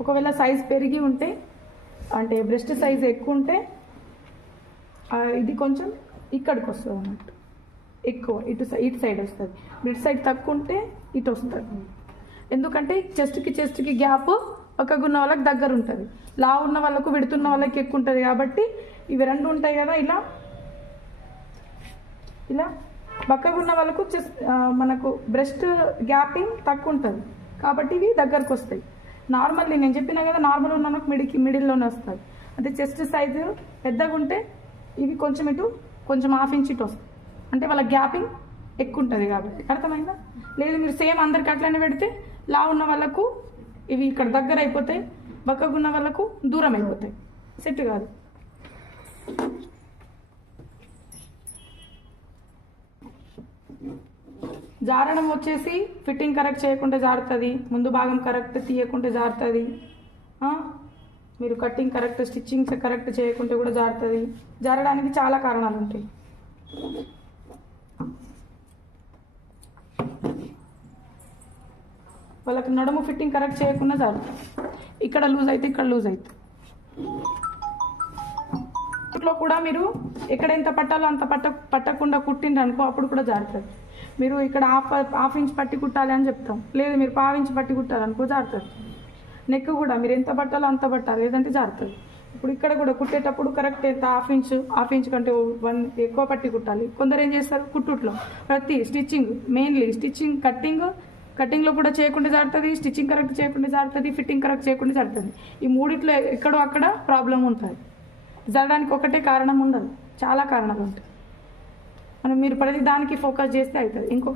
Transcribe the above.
ఒకవేళ సైజ్ పెరిగి ఉంటే అంటే బ్రెస్ట్ సైజ్ ఎక్కువ ఉంటే ఇది కొంచెం ఇక్కడికి వస్తుంది అన్నట్టు, ఎక్కువ ఇటు సైడ్ వస్తుంది. బ్రెస్ట్ సైడ్ తక్కువ ఉంటే ఇటు వస్తుంది. ఎందుకంటే చెస్ట్కి గ్యాప్ పక్కకు ఉన్న వాళ్ళకి దగ్గర ఉంటుంది, లావు ఉన్న వాళ్ళకు విడుతున్న వాళ్ళకి ఎక్కువ ఉంటుంది. కాబట్టి ఇవి రెండు ఉంటాయి కదా, ఇలా పక్కకు ఉన్న వాళ్ళకు మనకు బ్రెస్ట్ గ్యాపింగ్ తక్కువ ఉంటుంది కాబట్టి ఇవి దగ్గరకు వస్తాయి. నార్మల్లీ నేను చెప్పినా కదా, నార్మల్ ఉన్న వాళ్ళకి మిడిల్లోనే వస్తుంది. అంటే చెస్ట్ సైజు పెద్దగా ఉంటే ఇవి కొంచెం ఇటు కొంచెం ½ ఇంచ్ ఇటు వస్తాయి, అంటే వాళ్ళ గ్యాపింగ్ ఎక్కువ ఉంటుంది కాబట్టి. అర్థమైందా? లేదు మీరు సేమ్ అందరికి అట్లనే పెడితే లావు ఉన్న వాళ్ళకు ఇవి ఇక్కడ దగ్గర అయిపోతాయి, పక్కకు ఉన్న వాళ్ళకు దూరం అయిపోతాయి, సెట్ కాదు. జారడం వచ్చేసి ఫిట్టింగ్ కరెక్ట్ చేయకుంటే జారుతుంది, ముందు భాగం కరెక్ట్ తీయకుంటే జారుతుంది, మీరు కట్టింగ్ కరెక్ట్ స్టిచ్చింగ్ కరెక్ట్ చేయకుంటే కూడా జారుతుంది. జారడానికి చాలా కారణాలు ఉంటాయి. వాళ్ళకి నడుము ఫిట్టింగ్ కరెక్ట్ చేయకుండా జారుతుంది, ఇక్కడ లూజ్ అయితే ఇక్కడ లూజ్ అవుతుంది. ఇట్లో కూడా మీరు ఎక్కడ ఎంత పట్టాలో అంత పట్టకుండా కుట్టిండ్రు అనుకో, అప్పుడు కూడా జారుతుంది. మీరు ఇక్కడ ½ ఇంచ్ పట్టి కుట్టాలి అని చెప్తాం, లేదు మీరు ½ ఇంచ్ పట్టి కుట్టాలనుకో జారుతుంది. నెక్ కూడా మీరు ఎంత పట్టాలో అంత పట్టాలి, లేదంటే జారుతుంది. ఇప్పుడు ఇక్కడ కూడా కుట్టేటప్పుడు కరెక్ట్ ఎంత ½ ఇంచ్ కంటే 1 ఎక్కువ పట్టి కుట్టాలి. కొందరు ఏం చేస్తారు, కుట్టుట్లో ప్రతి స్టిచ్చింగ్ మెయిన్లీ స్టిచ్చింగ్ కట్టింగ్లో కూడా చేయకుండా జారుతుంది, స్టిచ్చింగ్ కరెక్ట్ చేయకుండా జారుతుంది, ఫిట్టింగ్ కరెక్ట్ చేయకుండా జారుతుంది. ఈ మూడిట్లో ఎక్కడో అక్కడ ప్రాబ్లం ఉంటుంది. జరగడానికి ఒకటే కారణం ఉండదు, చాలా కారణాలు ఉంటాయి. మనం మీరు ప్రతి దానికి ఫోకస్ చేస్తే అవుతుంది. ఇంకొక